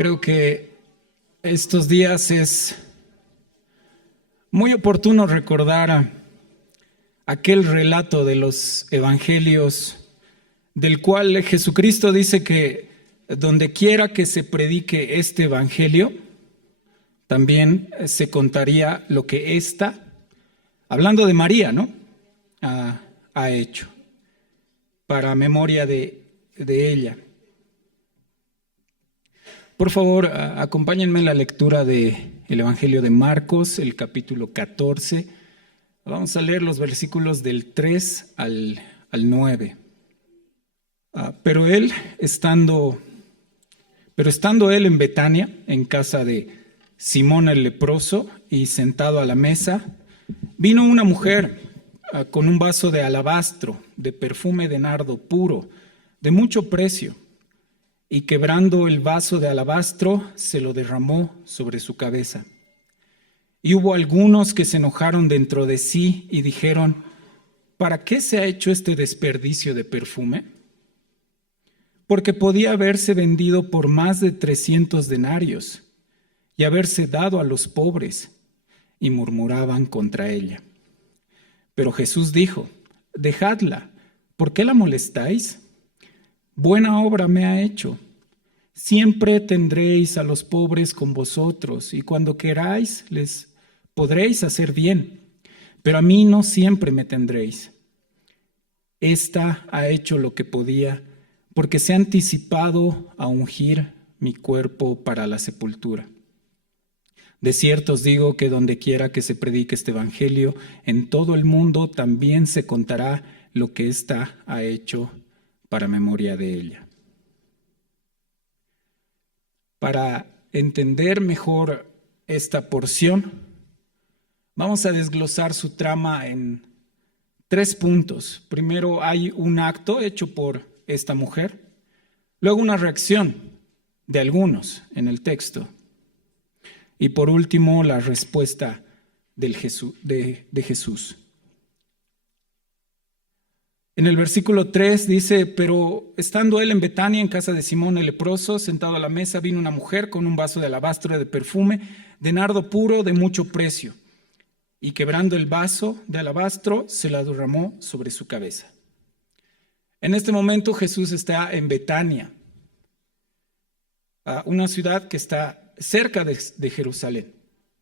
Creo que estos días es muy oportuno recordar aquel relato de los evangelios, del cual Jesucristo dice que donde quiera que se predique este evangelio, también se contaría lo que ésta, hablando de María, ¿no?, ha hecho, para memoria de ella. Por favor, acompáñenme en la lectura del Evangelio de Marcos, el capítulo 14. Vamos a leer los versículos del 3 al 9. Pero estando él en Betania, en casa de Simón el leproso, y sentado a la mesa, vino una mujer con un vaso de alabastro, de perfume de nardo puro, de mucho precio, y quebrando el vaso de alabastro, se lo derramó sobre su cabeza. Y hubo algunos que se enojaron dentro de sí y dijeron: ¿para qué se ha hecho este desperdicio de perfume? Porque podía haberse vendido por más de 300 denarios y haberse dado a los pobres. Y murmuraban contra ella. Pero Jesús dijo: dejadla, ¿por qué la molestáis? Buena obra me ha hecho. Siempre tendréis a los pobres con vosotros, y cuando queráis les podréis hacer bien, pero a mí no siempre me tendréis. Esta ha hecho lo que podía, porque se ha anticipado a ungir mi cuerpo para la sepultura. De cierto os digo que donde quiera que se predique este evangelio, en todo el mundo también se contará lo que ésta ha hecho para memoria de ella. Para entender mejor esta porción, vamos a desglosar su trama en 3 puntos. Primero, hay un acto hecho por esta mujer, luego una reacción de algunos en el texto, y por último, la respuesta de Jesús. En el versículo 3 dice: pero estando él en Betania, en casa de Simón el leproso, sentado a la mesa, vino una mujer con un vaso de alabastro de perfume, de nardo puro, de mucho precio, y quebrando el vaso de alabastro, se la derramó sobre su cabeza. En este momento Jesús está en Betania, una ciudad que está cerca de Jerusalén,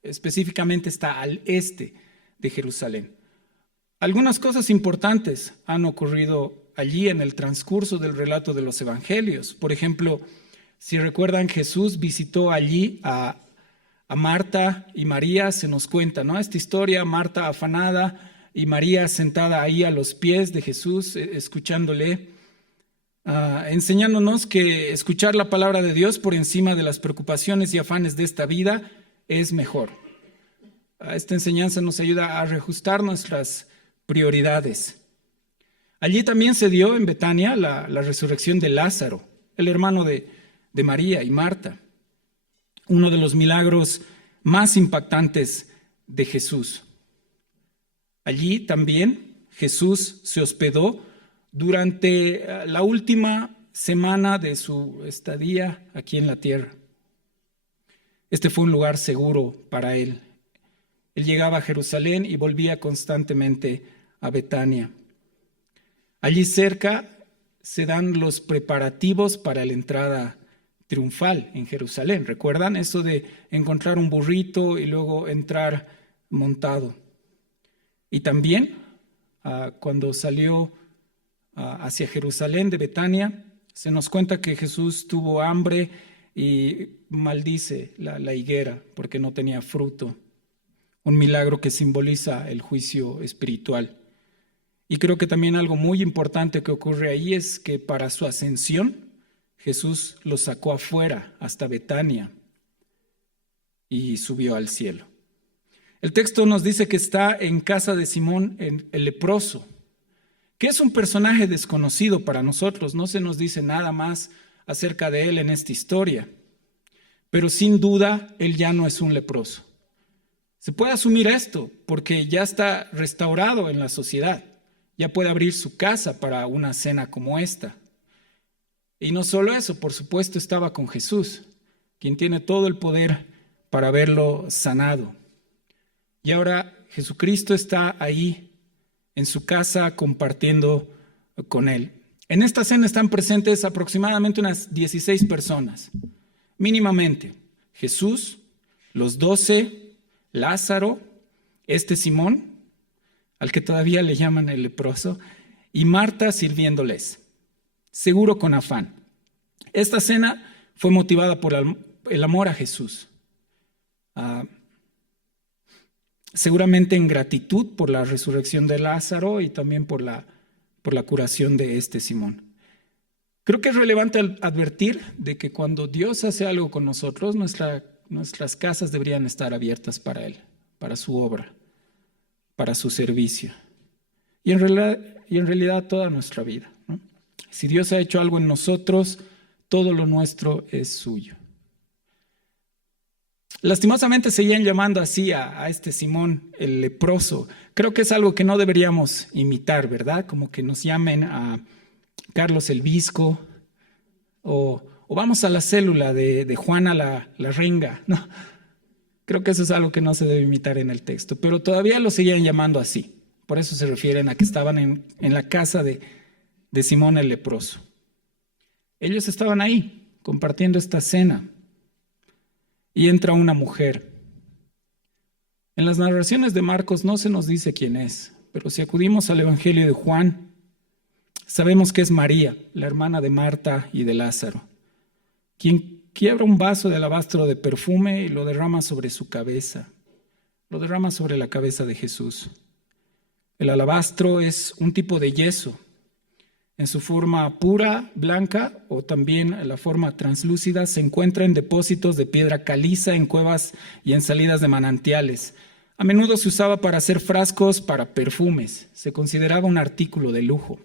específicamente está al este de Jerusalén. Algunas cosas importantes han ocurrido allí en el transcurso del relato de los evangelios. Por ejemplo, si recuerdan, Jesús visitó allí a Marta y María. Se nos cuenta, ¿no?, esta historia: Marta afanada y María sentada ahí a los pies de Jesús, escuchándole, enseñándonos que escuchar la palabra de Dios por encima de las preocupaciones y afanes de esta vida es mejor. Esta enseñanza nos ayuda a reajustar nuestras prioridades. Allí también se dio en Betania la resurrección de Lázaro, el hermano de María y Marta, uno de los milagros más impactantes de Jesús. Allí también Jesús se hospedó durante la última semana de su estadía aquí en la tierra. Este fue un lugar seguro para él. Él llegaba a Jerusalén y volvía constantemente a Betania. Allí cerca se dan los preparativos para la entrada triunfal en Jerusalén. ¿Recuerdan eso de encontrar un burrito y luego entrar montado? Y también cuando salió hacia Jerusalén de Betania, se nos cuenta que Jesús tuvo hambre y maldice la higuera porque no tenía fruto. Un milagro que simboliza el juicio espiritual. Y creo que también algo muy importante que ocurre ahí es que para su ascensión, Jesús lo sacó afuera hasta Betania y subió al cielo. El texto nos dice que está en casa de Simón el leproso, que es un personaje desconocido para nosotros. No se nos dice nada más acerca de él en esta historia, pero sin duda él ya no es un leproso. Se puede asumir esto porque ya está restaurado en la sociedad, ya puede abrir su casa para una cena como esta. Y no solo eso, por supuesto estaba con Jesús, quien tiene todo el poder para haberlo sanado. Y ahora Jesucristo está ahí en su casa compartiendo con él. En esta cena están presentes aproximadamente unas 16 personas, mínimamente. Jesús, los 12, Lázaro, Simón, al que todavía le llaman el leproso, y Marta sirviéndoles, seguro con afán. Esta cena fue motivada por el amor a Jesús. Seguramente en gratitud por la resurrección de Lázaro y también por la curación de Simón. Creo que es relevante advertir de que cuando Dios hace algo con nosotros, nuestras casas deberían estar abiertas para Él, para su obra, para su servicio. Y en realidad toda nuestra vida, ¿no? Si Dios ha hecho algo en nosotros, todo lo nuestro es suyo. Lastimosamente seguían llamando así a Simón el leproso. Creo que es algo que no deberíamos imitar, ¿verdad? Como que nos llamen a Carlos el Visco o vamos a la célula de Juana la renga. No, creo que eso es algo que no se debe imitar en el texto, pero todavía lo seguían llamando así. Por eso se refieren a que estaban en la casa de Simón el leproso. Ellos estaban ahí compartiendo esta cena. Y entra una mujer. En las narraciones de Marcos no se nos dice quién es, pero si acudimos al Evangelio de Juan, sabemos que es María, la hermana de Marta y de Lázaro, quien quiebra un vaso de alabastro de perfume y lo derrama sobre su cabeza, lo derrama sobre la cabeza de Jesús. El alabastro es un tipo de yeso, en su forma pura, blanca, o también la forma translúcida, se encuentra en depósitos de piedra caliza, en cuevas y en salidas de manantiales. A menudo se usaba para hacer frascos para perfumes. Se consideraba un artículo de lujo.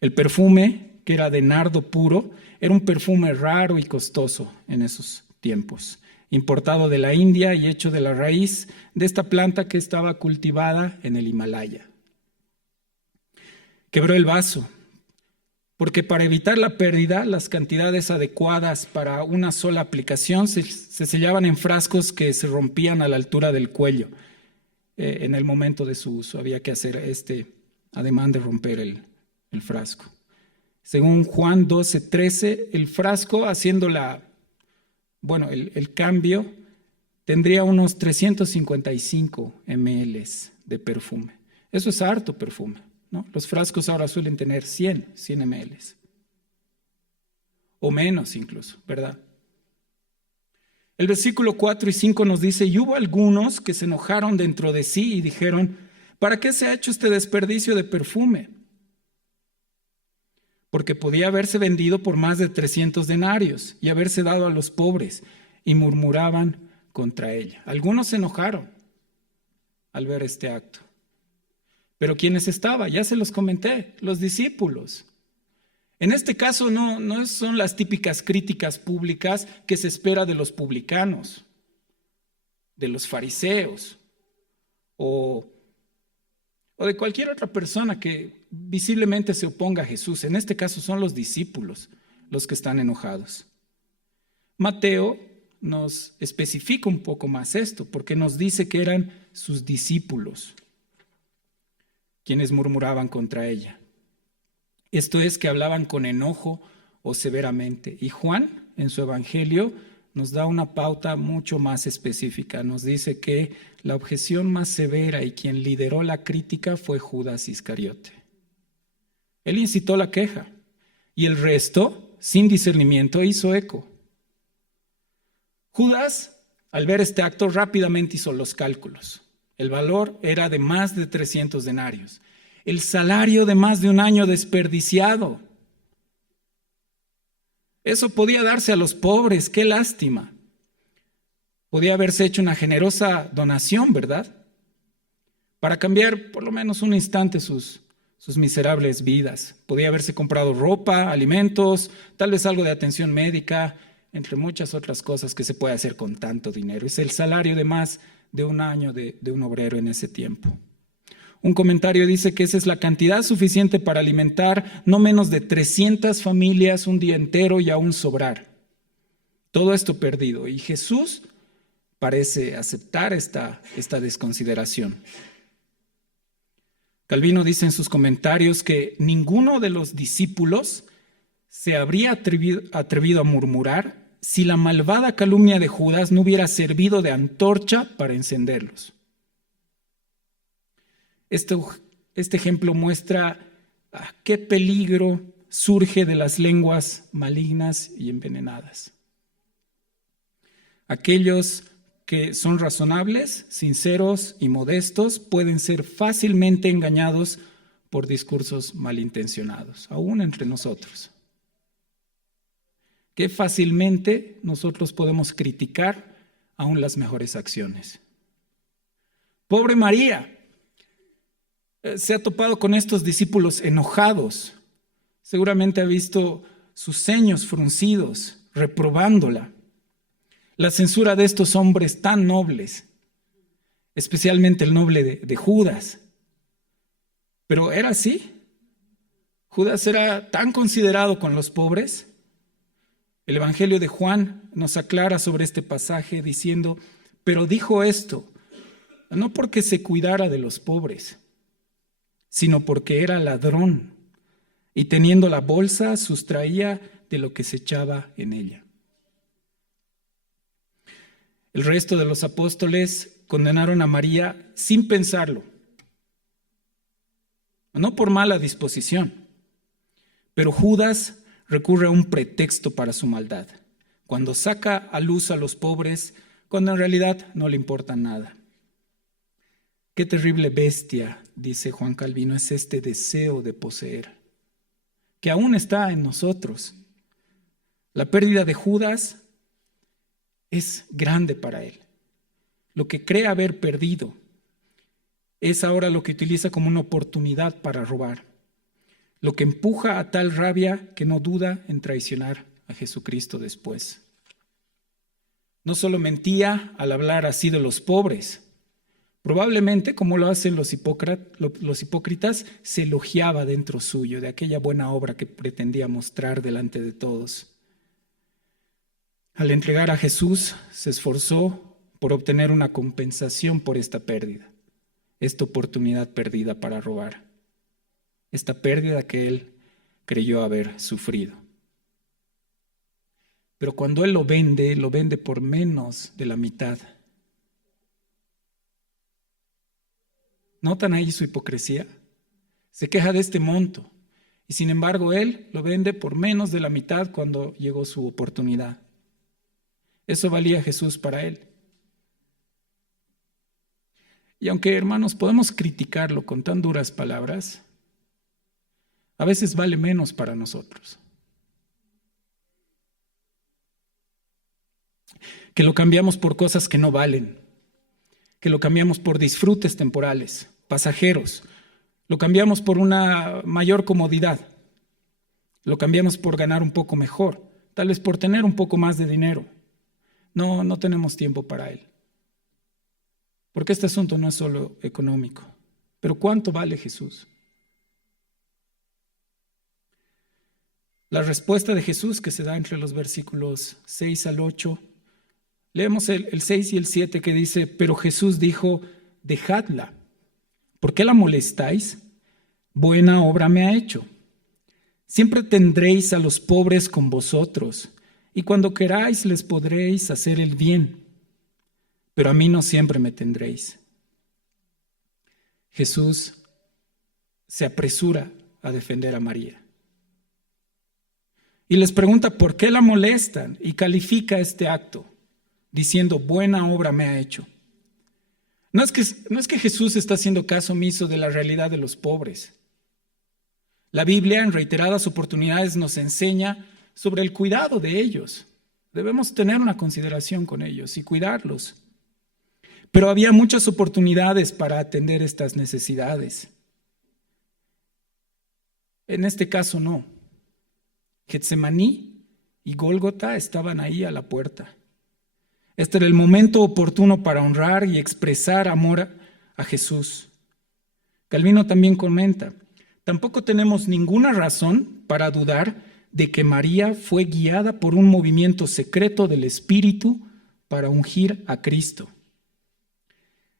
El perfume, que era de nardo puro, era un perfume raro y costoso en esos tiempos, importado de la India y hecho de la raíz de esta planta que estaba cultivada en el Himalaya. Quebró el vaso, porque para evitar la pérdida, las cantidades adecuadas para una sola aplicación se sellaban en frascos que se rompían a la altura del cuello. En el momento de su uso había que hacer ademán de romper el frasco. Según Juan 12:13, el frasco haciendo el cambio tendría unos 355 ml de perfume. Eso es harto perfume, ¿no? Los frascos ahora suelen tener 100 ml. O menos incluso, ¿verdad? El versículo 4 y 5 nos dice, y hubo algunos que se enojaron dentro de sí y dijeron, ¿para qué se ha hecho este desperdicio de perfume? Porque podía haberse vendido por más de 300 denarios y haberse dado a los pobres, y murmuraban contra ella. Algunos se enojaron al ver este acto. Pero ¿quiénes estaban? Ya se los comenté, los discípulos. En este caso no son las típicas críticas públicas que se espera de los publicanos, de los fariseos o de cualquier otra persona que visiblemente se oponga a Jesús. En este caso son los discípulos los que están enojados. Mateo nos especifica un poco más esto, porque nos dice que eran sus discípulos quienes murmuraban contra ella. Esto es, que hablaban con enojo o severamente. Y Juan, en su evangelio, nos da una pauta mucho más específica. Nos dice que la objeción más severa y quien lideró la crítica fue Judas Iscariote. Él incitó la queja y el resto, sin discernimiento, hizo eco. Judas, al ver este acto, rápidamente hizo los cálculos. El valor era de más de 300 denarios. El salario de más de un año desperdiciado. Eso podía darse a los pobres, qué lástima. Podía haberse hecho una generosa donación, ¿verdad? Para cambiar por lo menos un instante sus miserables vidas. Podía haberse comprado ropa, alimentos, tal vez algo de atención médica, entre muchas otras cosas que se puede hacer con tanto dinero. Es el salario de más de un año de un obrero en ese tiempo. Un comentario dice que esa es la cantidad suficiente para alimentar no menos de 300 familias un día entero y aún sobrar. Todo esto perdido. Y Jesús parece aceptar esta desconsideración. Calvino dice en sus comentarios que ninguno de los discípulos se habría atrevido a murmurar si la malvada calumnia de Judas no hubiera servido de antorcha para encenderlos. Este ejemplo muestra qué peligro surge de las lenguas malignas y envenenadas. Aquellos que son razonables, sinceros y modestos pueden ser fácilmente engañados por discursos malintencionados, aún entre nosotros. Que fácilmente nosotros podemos criticar aún las mejores acciones. Pobre María, se ha topado con estos discípulos enojados. Seguramente ha visto sus ceños fruncidos, reprobándola. La censura de estos hombres tan nobles, especialmente el noble de Judas. Pero ¿era así? ¿Judas era tan considerado con los pobres? El Evangelio de Juan nos aclara sobre este pasaje diciendo, pero dijo esto, no porque se cuidara de los pobres, sino porque era ladrón y teniendo la bolsa sustraía de lo que se echaba en ella. El resto de los apóstoles condenaron a María sin pensarlo, no por mala disposición, pero Judas recurre a un pretexto para su maldad, cuando saca a luz a los pobres, cuando en realidad no le importa nada. Qué terrible bestia, dice Juan Calvino, es este deseo de poseer, que aún está en nosotros. La pérdida de Judas es grande para él. Lo que cree haber perdido es ahora lo que utiliza como una oportunidad para robar. Lo que empuja a tal rabia que no duda en traicionar a Jesucristo después. No solo mentía al hablar así de los pobres, probablemente, como lo hacen los hipócritas, se elogiaba dentro suyo de aquella buena obra que pretendía mostrar delante de todos. Al entregar a Jesús, se esforzó por obtener una compensación por esta pérdida, esta oportunidad perdida para robar, esta pérdida que él creyó haber sufrido. Pero cuando él lo vende por menos de la mitad. ¿Notan ahí su hipocresía? Se queja de este monto y sin embargo él lo vende por menos de la mitad cuando llegó su oportunidad. Eso valía Jesús para él. Y aunque, hermanos, podemos criticarlo con tan duras palabras, a veces vale menos para nosotros. Que lo cambiamos por cosas que no valen, que lo cambiamos por disfrutes temporales, pasajeros, lo cambiamos por una mayor comodidad, lo cambiamos por ganar un poco mejor, tal vez por tener un poco más de dinero. No tenemos tiempo para él. Porque este asunto no es solo económico. Pero ¿cuánto vale Jesús? La respuesta de Jesús que se da entre los versículos 6 al 8, leemos el 6 y el 7 que dice, pero Jesús dijo, dejadla, ¿por qué la molestáis? Buena obra me ha hecho. Siempre tendréis a los pobres con vosotros, y cuando queráis les podréis hacer el bien, pero a mí no siempre me tendréis. Jesús se apresura a defender a María. Y les pregunta por qué la molestan y califica este acto, diciendo, buena obra me ha hecho. No es que Jesús está haciendo caso omiso de la realidad de los pobres. La Biblia en reiteradas oportunidades nos enseña sobre el cuidado de ellos. Debemos tener una consideración con ellos y cuidarlos. Pero había muchas oportunidades para atender estas necesidades. En este caso no. Getsemaní y Gólgota estaban ahí a la puerta. Este era el momento oportuno para honrar y expresar amor a Jesús. Calvino también comenta, tampoco tenemos ninguna razón para dudar de que María fue guiada por un movimiento secreto del Espíritu para ungir a Cristo.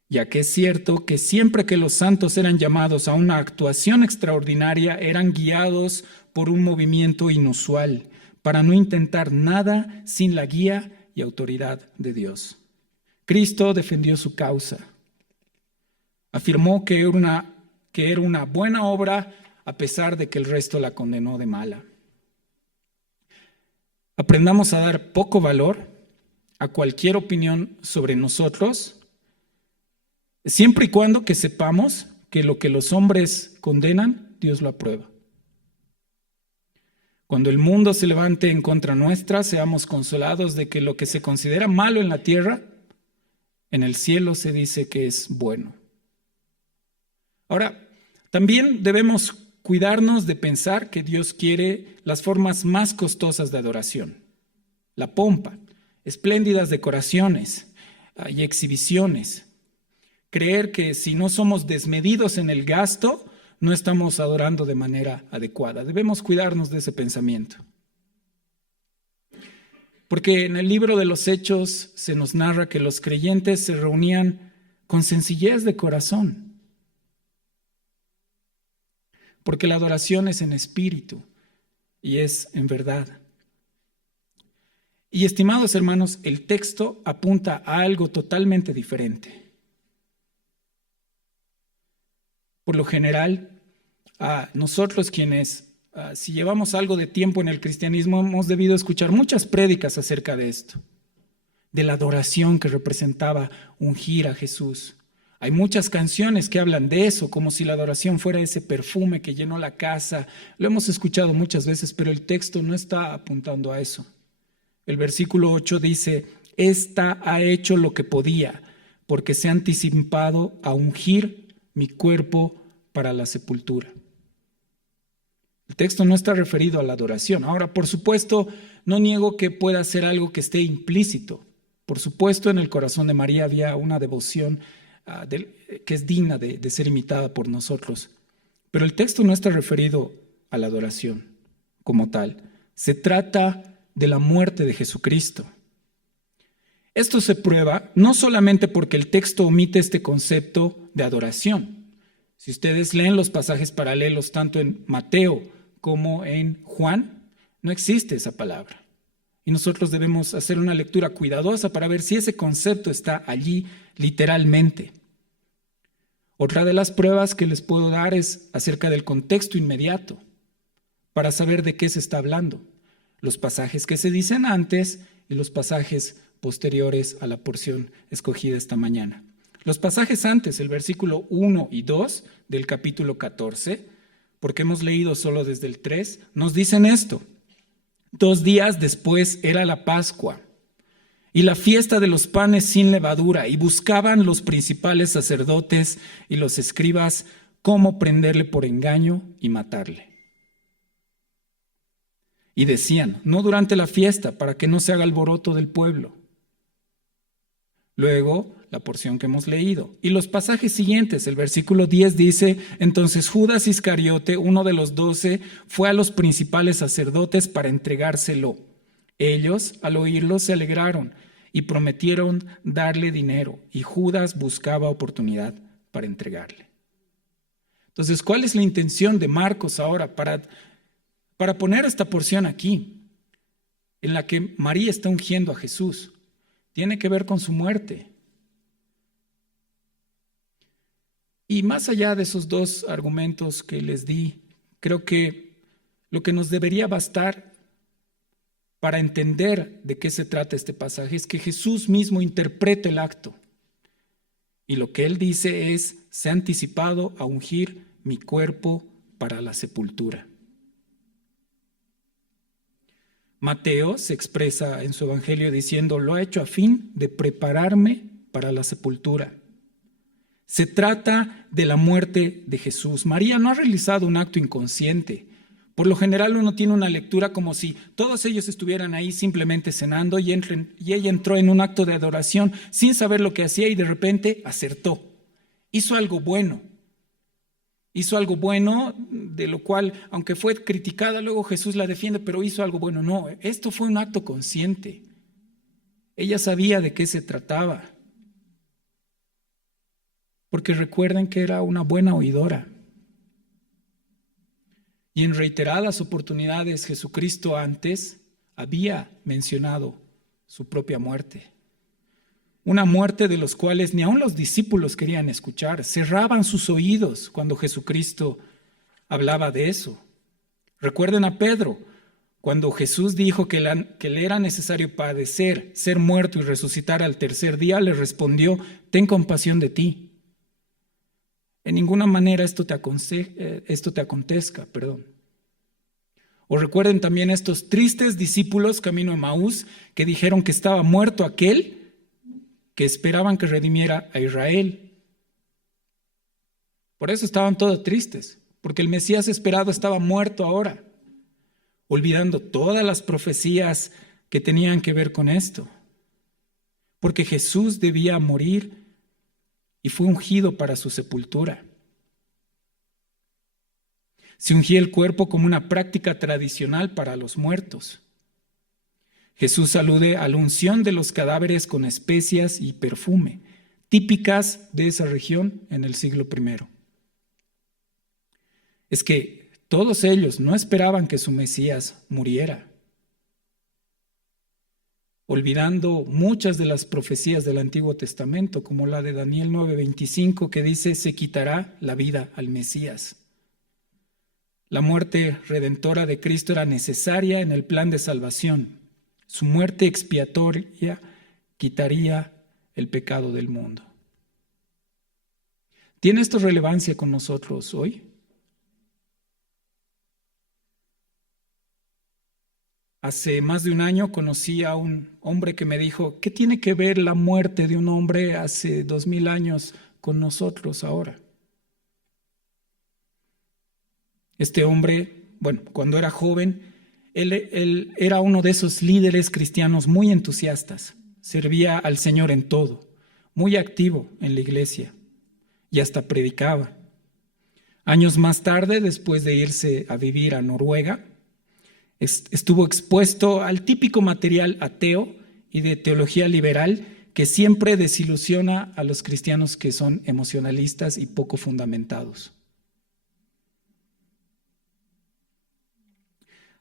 Ya que es cierto que siempre que los santos eran llamados a una actuación extraordinaria, eran guiados por un movimiento inusual, para no intentar nada sin la guía y autoridad de Dios. Cristo defendió su causa. Afirmó que era una buena obra a pesar de que el resto la condenó de mala. Aprendamos a dar poco valor a cualquier opinión sobre nosotros, siempre y cuando que sepamos que lo que los hombres condenan, Dios lo aprueba. Cuando el mundo se levante en contra nuestra, seamos consolados de que lo que se considera malo en la tierra, en el cielo se dice que es bueno. Ahora, también debemos cuidarnos de pensar que Dios quiere las formas más costosas de adoración. La pompa, espléndidas decoraciones y exhibiciones. Creer que si no somos desmedidos en el gasto, no estamos adorando de manera adecuada. Debemos cuidarnos de ese pensamiento. Porque en el libro de los Hechos se nos narra que los creyentes se reunían con sencillez de corazón. Porque la adoración es en espíritu y es en verdad. Y estimados hermanos, el texto apunta a algo totalmente diferente. Por lo general, nosotros quienes, si llevamos algo de tiempo en el cristianismo, hemos debido escuchar muchas prédicas acerca de esto, de la adoración que representaba ungir a Jesús. Hay muchas canciones que hablan de eso, como si la adoración fuera ese perfume que llenó la casa. Lo hemos escuchado muchas veces, pero el texto no está apuntando a eso. El versículo 8 dice, «Esta ha hecho lo que podía, porque se ha anticipado a ungir mi cuerpo para la sepultura». El texto no está referido a la adoración. Ahora, por supuesto, no niego que pueda ser algo que esté implícito. Por supuesto, en el corazón de María había una devoción que es digna de ser imitada por nosotros. Pero el texto no está referido a la adoración como tal. Se trata de la muerte de Jesucristo. Esto se prueba no solamente porque el texto omite este concepto de adoración. Si ustedes leen los pasajes paralelos tanto en Mateo como en Juan, no existe esa palabra. Y nosotros debemos hacer una lectura cuidadosa para ver si ese concepto está allí literalmente. Otra de las pruebas que les puedo dar es acerca del contexto inmediato, para saber de qué se está hablando. Los pasajes que se dicen antes y los pasajes posteriores a la porción escogida esta mañana. Los pasajes antes, el versículo 1 y 2 del capítulo 14, porque hemos leído solo desde el 3, nos dicen esto. 2 días después era la Pascua y la fiesta de los panes sin levadura, y buscaban los principales sacerdotes y los escribas cómo prenderle por engaño y matarle. Y decían, no durante la fiesta, para que no se haga alboroto del pueblo. Luego, la porción que hemos leído. Y los pasajes siguientes, el versículo 10 dice, entonces Judas Iscariote, uno de los 12, fue a los principales sacerdotes para entregárselo. Ellos, al oírlo, se alegraron y prometieron darle dinero, y Judas buscaba oportunidad para entregarle. Entonces, ¿cuál es la intención de Marcos ahora para poner esta porción aquí, en la que María está ungiendo a Jesús? Tiene que ver con su muerte. Y más allá de esos 2 argumentos que les di, creo que lo que nos debería bastar para entender de qué se trata este pasaje es que Jesús mismo interpreta el acto. Y lo que él dice es, se ha anticipado a ungir mi cuerpo para la sepultura. Mateo se expresa en su evangelio diciendo, lo ha hecho a fin de prepararme para la sepultura. Se trata de la muerte de Jesús. María no ha realizado un acto inconsciente. Por lo general uno tiene una lectura como si todos ellos estuvieran ahí simplemente cenando y ella entró en un acto de adoración sin saber lo que hacía y de repente acertó. Hizo algo bueno. Hizo algo bueno, de lo cual, aunque fue criticada, luego Jesús la defiende, pero hizo algo bueno. No, esto fue un acto consciente. Ella sabía de qué se trataba. Porque recuerden que era una buena oidora. Y en reiteradas oportunidades Jesucristo antes había mencionado su propia muerte. Una muerte de los cuales ni aun los discípulos querían escuchar. Cerraban sus oídos cuando Jesucristo hablaba de eso. Recuerden a Pedro, cuando Jesús dijo que le era necesario padecer, ser muerto y resucitar al tercer día, le respondió: ten compasión de ti. En ninguna manera esto te acontezca. O recuerden también estos tristes discípulos camino a Emaús que dijeron que estaba muerto aquel que esperaban que redimiera a Israel. Por eso estaban todos tristes, porque el Mesías esperado estaba muerto ahora, olvidando todas las profecías que tenían que ver con esto, porque Jesús debía morir y fue ungido para su sepultura. Se ungía el cuerpo como una práctica tradicional para los muertos. Jesús alude a la unción de los cadáveres con especias y perfume, típicas de esa región en el siglo I. Es que todos ellos no esperaban que su Mesías muriera, olvidando muchas de las profecías del Antiguo Testamento, como la de Daniel 9:25, que dice: se quitará la vida al Mesías. La muerte redentora de Cristo era necesaria en el plan de salvación. Su muerte expiatoria quitaría el pecado del mundo. ¿Tiene esto relevancia con nosotros hoy? Hace más de un año conocí a un hombre que me dijo: ¿qué tiene que ver la muerte de un hombre hace 2000 años con nosotros ahora? Este hombre, cuando era joven, él era uno de esos líderes cristianos muy entusiastas, servía al Señor en todo, muy activo en la iglesia y hasta predicaba. Años más tarde, después de irse a vivir a Noruega, estuvo expuesto al típico material ateo y de teología liberal que siempre desilusiona a los cristianos que son emocionalistas y poco fundamentados.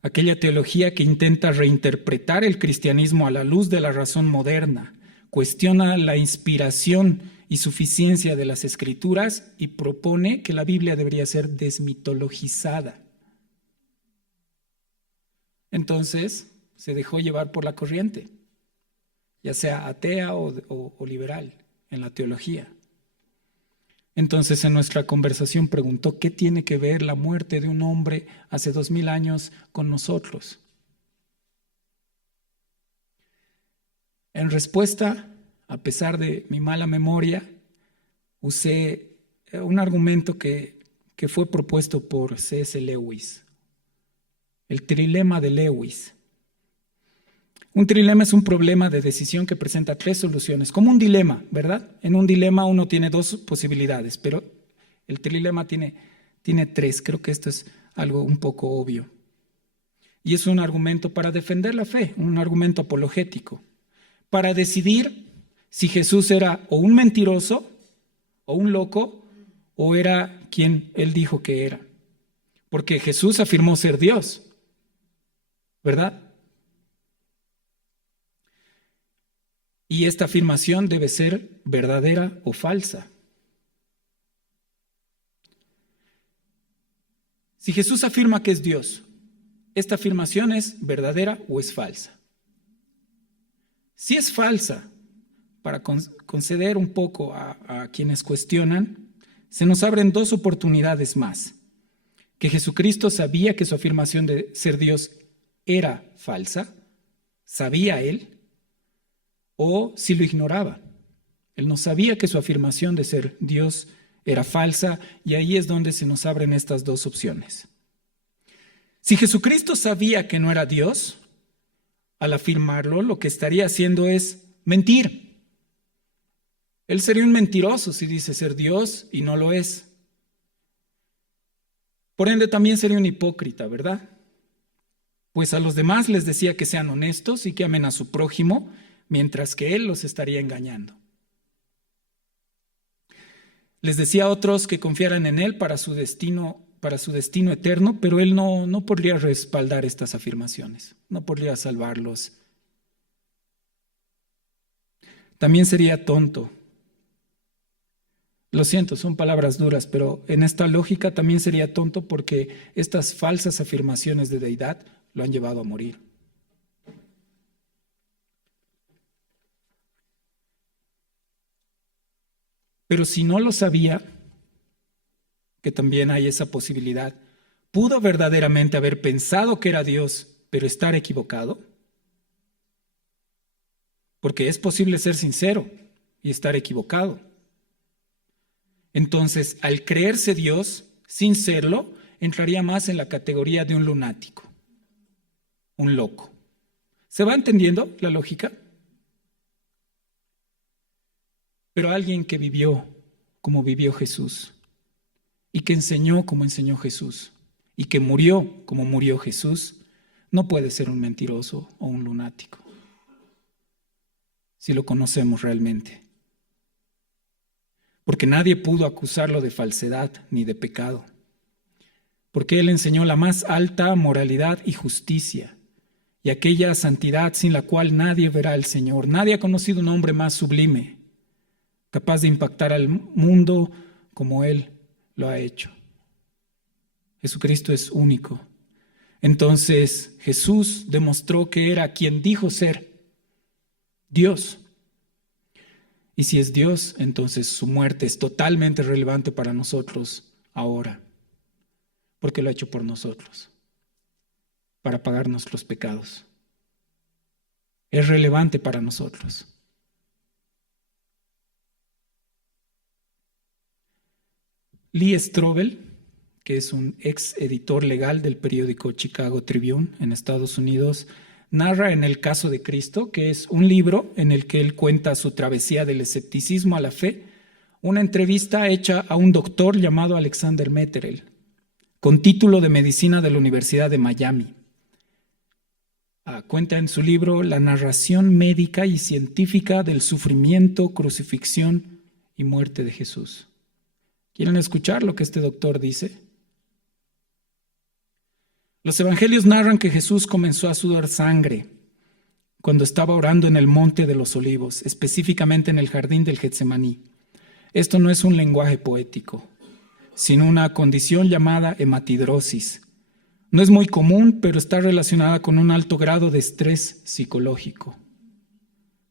Aquella teología que intenta reinterpretar el cristianismo a la luz de la razón moderna, cuestiona la inspiración y suficiencia de las Escrituras y propone que la Biblia debería ser desmitologizada. Entonces se dejó llevar por la corriente, ya sea atea o liberal en la teología. Entonces en nuestra conversación preguntó: ¿qué tiene que ver la muerte de un hombre hace 2000 años con nosotros? En respuesta, a pesar de mi mala memoria, usé un argumento que fue propuesto por C.S. Lewis, el trilema de Lewis. Un trilema es un problema de decisión que presenta tres soluciones, como un dilema, ¿verdad? En un dilema uno tiene dos posibilidades, pero el trilema tiene tres. Creo que esto es algo un poco obvio. Y es un argumento para defender la fe, un argumento apologético, para decidir si Jesús era o un mentiroso, o un loco, o era quien él dijo que era. Porque Jesús afirmó ser Dios, ¿verdad? Y esta afirmación debe ser verdadera o falsa. Si Jesús afirma que es Dios, ¿esta afirmación es verdadera o es falsa? Si es falsa, para conceder un poco a quienes cuestionan, se nos abren dos oportunidades más. Que Jesucristo sabía que su afirmación de ser Dios era falsa, sabía él, o si lo ignoraba. Él no sabía que su afirmación de ser Dios era falsa, y ahí es donde se nos abren estas dos opciones. Si Jesucristo sabía que no era Dios, al afirmarlo, lo que estaría haciendo es mentir. Él sería un mentiroso si dice ser Dios y no lo es. Por ende, también sería un hipócrita, ¿verdad? Pues a los demás les decía que sean honestos y que amen a su prójimo, mientras que él los estaría engañando. Les decía a otros que confiaran en él para su destino eterno, pero él no podría respaldar estas afirmaciones, no podría salvarlos. También sería tonto. Lo siento, son palabras duras, pero en esta lógica también sería tonto porque estas falsas afirmaciones de deidad lo han llevado a morir. Pero si no lo sabía, que también hay esa posibilidad, ¿pudo verdaderamente haber pensado que era Dios, pero estar equivocado? Porque es posible ser sincero y estar equivocado. Entonces, al creerse Dios, sin serlo, entraría más en la categoría de un lunático, un loco. ¿Se va entendiendo la lógica? Pero alguien que vivió como vivió Jesús, y que enseñó como enseñó Jesús, y que murió como murió Jesús, no puede ser un mentiroso o un lunático, si lo conocemos realmente. Porque nadie pudo acusarlo de falsedad ni de pecado, porque él enseñó la más alta moralidad y justicia, y aquella santidad sin la cual nadie verá al Señor. Nadie ha conocido un hombre más sublime, capaz de impactar al mundo como él lo ha hecho. Jesucristo es único. Entonces Jesús demostró que era quien dijo ser, Dios. Y si es Dios, entonces su muerte es totalmente relevante para nosotros ahora, porque lo ha hecho por nosotros, para pagar nuestros pecados. Es relevante para nosotros. Lee Strobel, que es un ex editor legal del periódico Chicago Tribune en Estados Unidos, narra en El caso de Cristo, que es un libro en el que él cuenta su travesía del escepticismo a la fe, una entrevista hecha a un doctor llamado Alexander Metterel, con título de medicina de la Universidad de Miami. Cuenta en su libro la narración médica y científica del sufrimiento, crucifixión y muerte de Jesús. ¿Quieren escuchar lo que este doctor dice? Los evangelios narran que Jesús comenzó a sudar sangre cuando estaba orando en el Monte de los Olivos, específicamente en el jardín del Getsemaní. Esto no es un lenguaje poético, sino una condición llamada hematidrosis. No es muy común, pero está relacionada con un alto grado de estrés psicológico.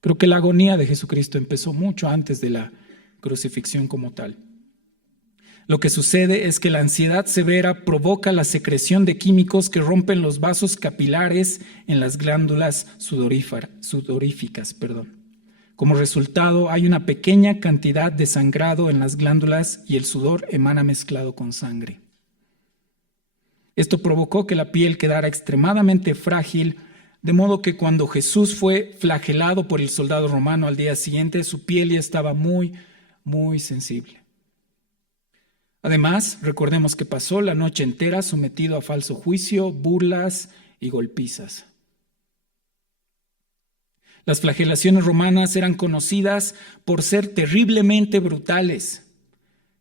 Creo que la agonía de Jesucristo empezó mucho antes de la crucifixión como tal. Lo que sucede es que la ansiedad severa provoca la secreción de químicos que rompen los vasos capilares en las glándulas sudoríficas. Como resultado, hay una pequeña cantidad de sangrado en las glándulas y el sudor emana mezclado con sangre. Esto provocó que la piel quedara extremadamente frágil, de modo que cuando Jesús fue flagelado por el soldado romano al día siguiente, su piel ya estaba muy, muy sensible. Además, recordemos que pasó la noche entera sometido a falso juicio, burlas y golpizas. Las flagelaciones romanas eran conocidas por ser terriblemente brutales.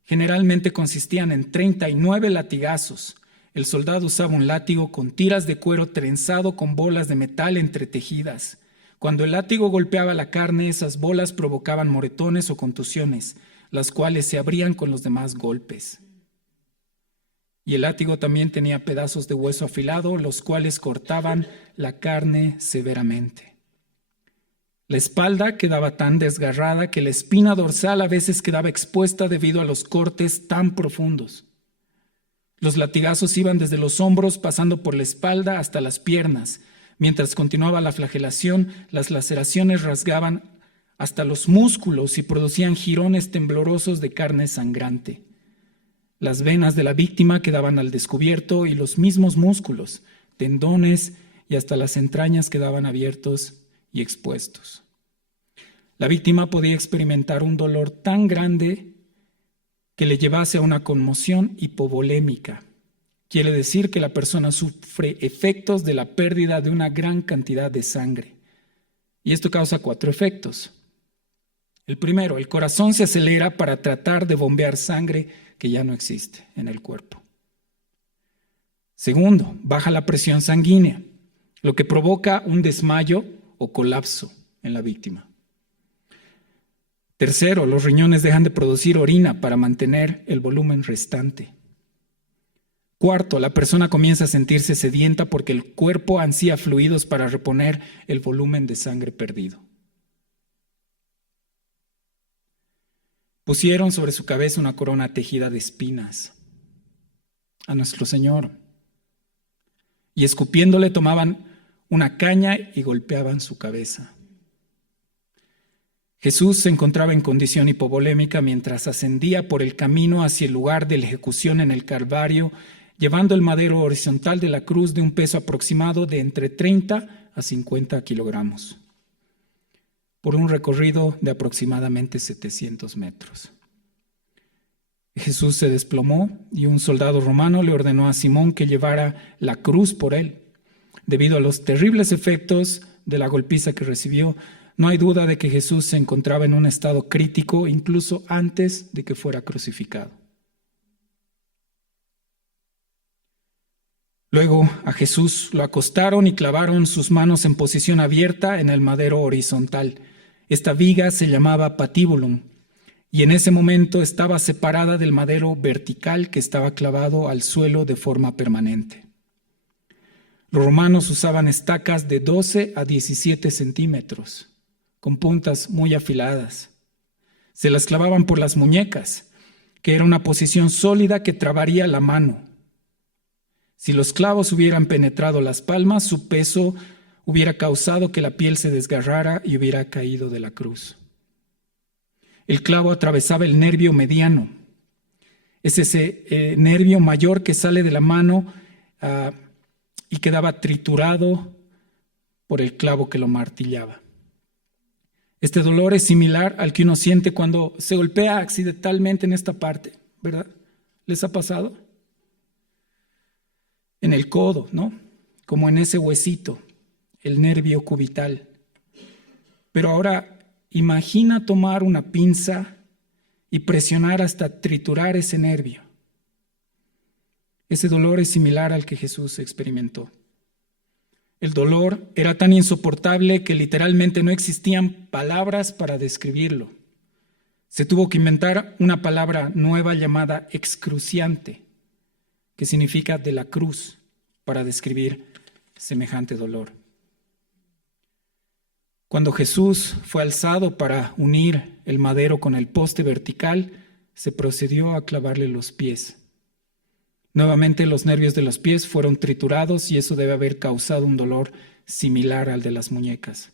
Generalmente consistían en 39 latigazos. El soldado usaba un látigo con tiras de cuero trenzado con bolas de metal entretejidas. Cuando el látigo golpeaba la carne, esas bolas provocaban moretones o contusiones, las cuales se abrían con los demás golpes. Y el látigo también tenía pedazos de hueso afilado, los cuales cortaban la carne severamente. La espalda quedaba tan desgarrada que la espina dorsal a veces quedaba expuesta debido a los cortes tan profundos. Los latigazos iban desde los hombros, pasando por la espalda hasta las piernas. Mientras continuaba la flagelación, las laceraciones rasgaban hasta los músculos y producían jirones temblorosos de carne sangrante. Las venas de la víctima quedaban al descubierto y los mismos músculos, tendones y hasta las entrañas quedaban abiertos y expuestos. La víctima podía experimentar un dolor tan grande que le llevase a una conmoción hipovolémica, quiere decir que la persona sufre efectos de la pérdida de una gran cantidad de sangre. Y esto causa 4 efectos. El primero, el corazón se acelera para tratar de bombear sangre que ya no existe en el cuerpo. Segundo, baja la presión sanguínea, lo que provoca un desmayo o colapso en la víctima. Tercero, los riñones dejan de producir orina para mantener el volumen restante. Cuarto, la persona comienza a sentirse sedienta porque el cuerpo ansía fluidos para reponer el volumen de sangre perdido. Pusieron sobre su cabeza una corona tejida de espinas a nuestro Señor, y escupiéndole tomaban una caña y golpeaban su cabeza. Jesús se encontraba en condición hipovolémica mientras ascendía por el camino hacia el lugar de la ejecución en el Calvario, llevando el madero horizontal de la cruz de un peso aproximado de entre 30 a 50 kilogramos, por un recorrido de aproximadamente 700 metros. Jesús se desplomó y un soldado romano le ordenó a Simón que llevara la cruz por él. Debido a los terribles efectos de la golpiza que recibió, no hay duda de que Jesús se encontraba en un estado crítico incluso antes de que fuera crucificado. Luego a Jesús lo acostaron y clavaron sus manos en posición abierta en el madero horizontal. Esta viga se llamaba patíbulum y en ese momento estaba separada del madero vertical que estaba clavado al suelo de forma permanente. Los romanos usaban estacas de 12 a 17 centímetros, con puntas muy afiladas. Se las clavaban por las muñecas, que era una posición sólida que trabaría la mano. Si los clavos hubieran penetrado las palmas, su peso hubiera causado que la piel se desgarrara y hubiera caído de la cruz. El clavo atravesaba el nervio mediano. Es ese nervio mayor que sale de la mano y quedaba triturado por el clavo que lo martillaba. Este dolor es similar al que uno siente cuando se golpea accidentalmente en esta parte, ¿verdad? ¿Les ha pasado? En el codo, ¿no? Como en ese huesito, el nervio cubital. Pero ahora imagina tomar una pinza y presionar hasta triturar ese nervio. Ese dolor es similar al que Jesús experimentó. El dolor era tan insoportable que literalmente no existían palabras para describirlo. Se tuvo que inventar una palabra nueva llamada excruciante, que significa de la cruz, para describir semejante dolor. Cuando Jesús fue alzado para unir el madero con el poste vertical, se procedió a clavarle los pies. Nuevamente los nervios de los pies fueron triturados y eso debe haber causado un dolor similar al de las muñecas.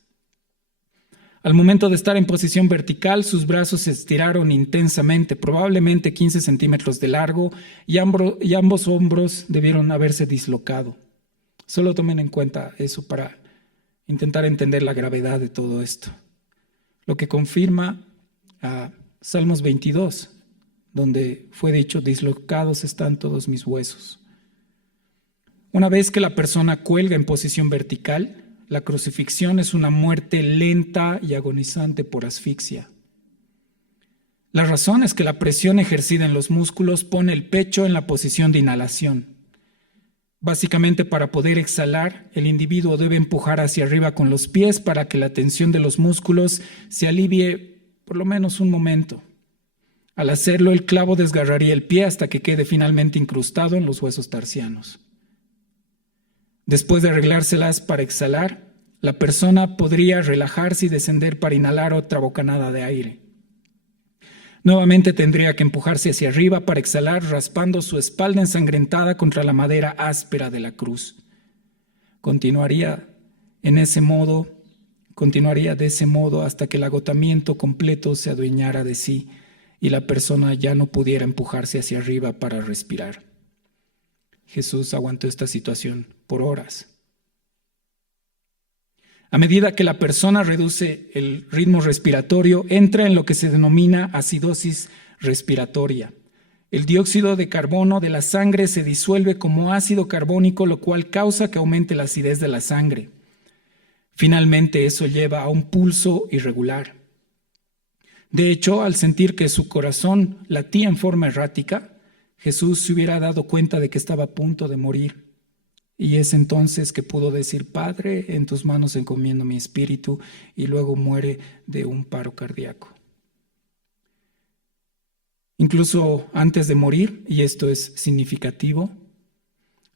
Al momento de estar en posición vertical, sus brazos se estiraron intensamente, probablemente 15 centímetros de largo, y ambos hombros debieron haberse dislocado. Solo tomen en cuenta eso para intentar entender la gravedad de todo esto. Lo que confirma a Salmos 22, donde fue dicho, dislocados están todos mis huesos. Una vez que la persona cuelga en posición vertical, la crucifixión es una muerte lenta y agonizante por asfixia. La razón es que la presión ejercida en los músculos pone el pecho en la posición de inhalación. Básicamente, para poder exhalar, el individuo debe empujar hacia arriba con los pies para que la tensión de los músculos se alivie por lo menos un momento. Al hacerlo, el clavo desgarraría el pie hasta que quede finalmente incrustado en los huesos tarsianos. Después de arreglárselas para exhalar, la persona podría relajarse y descender para inhalar otra bocanada de aire. Nuevamente tendría que empujarse hacia arriba para exhalar, raspando su espalda ensangrentada contra la madera áspera de la cruz. Continuaría de ese modo hasta que el agotamiento completo se adueñara de sí y la persona ya no pudiera empujarse hacia arriba para respirar. Jesús aguantó esta situación por horas. A medida que la persona reduce el ritmo respiratorio, entra en lo que se denomina acidosis respiratoria. El dióxido de carbono de la sangre se disuelve como ácido carbónico, lo cual causa que aumente la acidez de la sangre. Finalmente, eso lleva a un pulso irregular. De hecho, al sentir que su corazón latía en forma errática, Jesús se hubiera dado cuenta de que estaba a punto de morir. Y es entonces que pudo decir: Padre, en tus manos encomiendo mi espíritu, y luego muere de un paro cardíaco. Incluso antes de morir, y esto es significativo,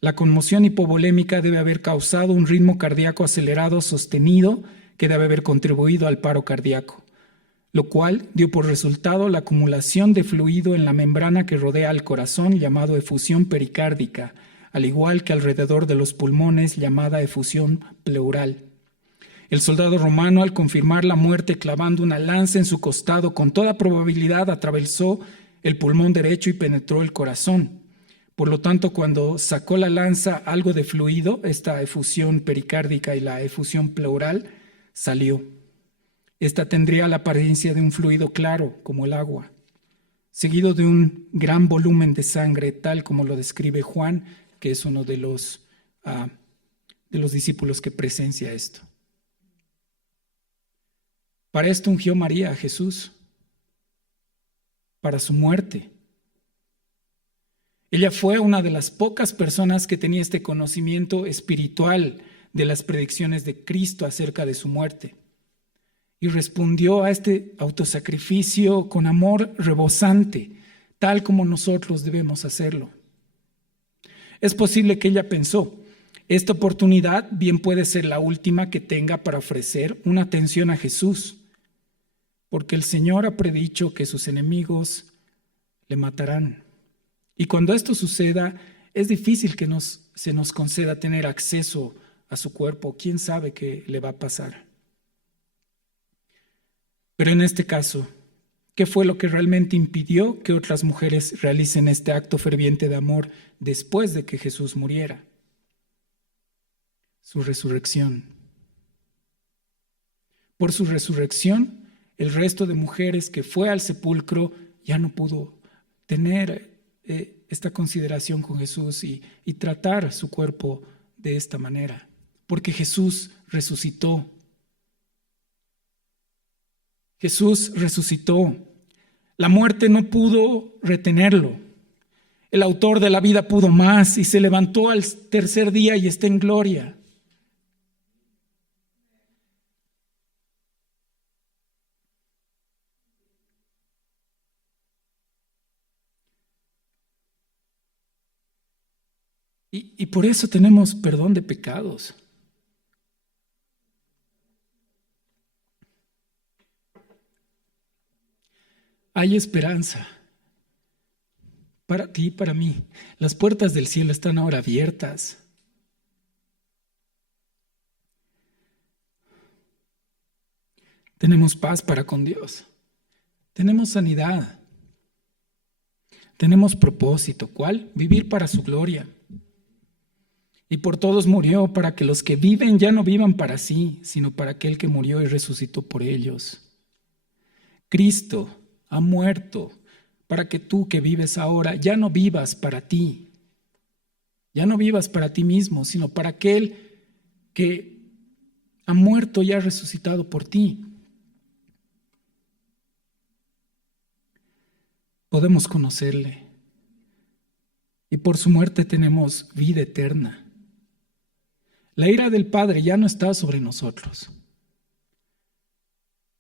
la conmoción hipovolémica debe haber causado un ritmo cardíaco acelerado sostenido que debe haber contribuido al paro cardíaco, lo cual dio por resultado la acumulación de fluido en la membrana que rodea al corazón, llamado efusión pericárdica, al igual que alrededor de los pulmones, llamada efusión pleural. El soldado romano, al confirmar la muerte clavando una lanza en su costado, con toda probabilidad atravesó el pulmón derecho y penetró el corazón. Por lo tanto, cuando sacó la lanza, algo de fluido, esta efusión pericárdica y la efusión pleural, salió. Esta tendría la apariencia de un fluido claro, como el agua, seguido de un gran volumen de sangre, tal como lo describe Juan, que es uno de los discípulos que presencia esto. Para esto ungió María a Jesús, para su muerte. Ella fue una de las pocas personas que tenía este conocimiento espiritual de las predicciones de Cristo acerca de su muerte. Y respondió a este autosacrificio con amor rebosante, tal como nosotros debemos hacerlo. Es posible que ella pensó: esta oportunidad bien puede ser la última que tenga para ofrecer una atención a Jesús, porque el Señor ha predicho que sus enemigos le matarán. Y cuando esto suceda, es difícil que se nos conceda tener acceso a su cuerpo. ¿Quién sabe qué le va a pasar? Pero en este caso, ¿qué fue lo que realmente impidió que otras mujeres realicen este acto ferviente de amor después de que Jesús muriera? Su resurrección. Por su resurrección, el resto de mujeres que fue al sepulcro ya no pudo tener esta consideración con Jesús y tratar su cuerpo de esta manera, porque Jesús resucitó. Jesús resucitó. La muerte no pudo retenerlo. El autor de la vida pudo más y se levantó al tercer día y está en gloria. Y por eso tenemos perdón de pecados. Hay esperanza para ti y para mí. Las puertas del cielo están ahora abiertas. Tenemos paz para con Dios. Tenemos sanidad. Tenemos propósito. ¿Cuál? Vivir para su gloria. Y por todos murió, para que los que viven ya no vivan para sí, sino para aquel que murió y resucitó por ellos. Cristo ha muerto para que tú que vives ahora ya no vivas para ti. Ya no vivas para ti mismo, sino para aquel que ha muerto y ha resucitado por ti. Podemos conocerle. Y por su muerte tenemos vida eterna. La ira del Padre ya no está sobre nosotros.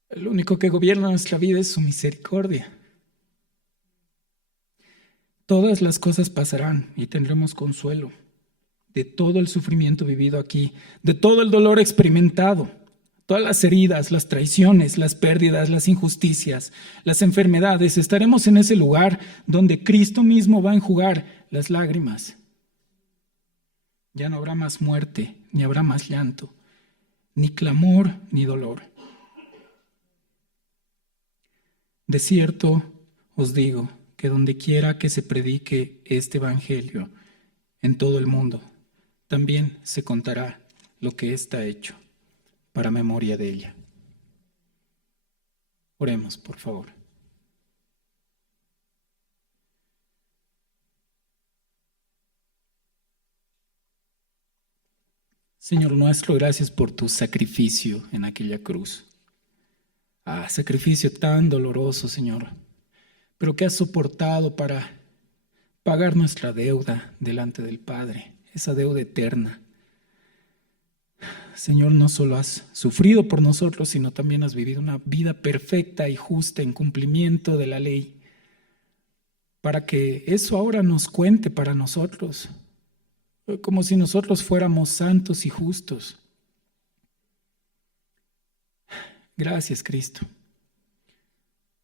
Lo único que gobierna nuestra vida es su misericordia. Todas las cosas pasarán y tendremos consuelo de todo el sufrimiento vivido aquí, de todo el dolor experimentado, todas las heridas, las traiciones, las pérdidas, las injusticias, las enfermedades. Estaremos en ese lugar donde Cristo mismo va a enjugar las lágrimas. Ya no habrá más muerte, ni habrá más llanto, ni clamor, ni dolor. De cierto os digo que donde quiera que se predique este evangelio en todo el mundo, también se contará lo que está hecho para memoria de ella. Oremos, por favor. Señor nuestro, gracias por tu sacrificio en aquella cruz. Sacrificio tan doloroso, Señor, pero que has soportado para pagar nuestra deuda delante del Padre, esa deuda eterna. Señor, no solo has sufrido por nosotros, sino también has vivido una vida perfecta y justa en cumplimiento de la ley, para que eso ahora nos cuente para nosotros, como si nosotros fuéramos santos y justos. Gracias, Cristo,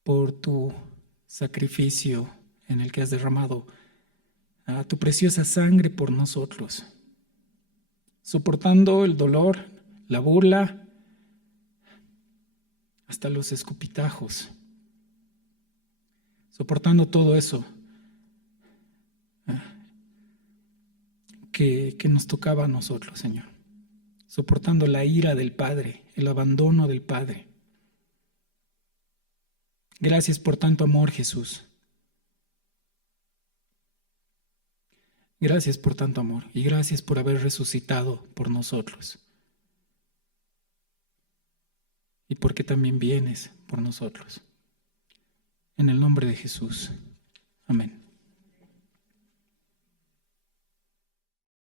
por tu sacrificio en el que has derramado tu preciosa sangre por nosotros, soportando el dolor, la burla, hasta los escupitajos, soportando todo eso que nos tocaba a nosotros, Señor, soportando la ira del Padre, el abandono del Padre. Gracias por tanto amor, Jesús. Gracias por tanto amor y gracias por haber resucitado por nosotros. Y porque también vienes por nosotros. En el nombre de Jesús. Amén.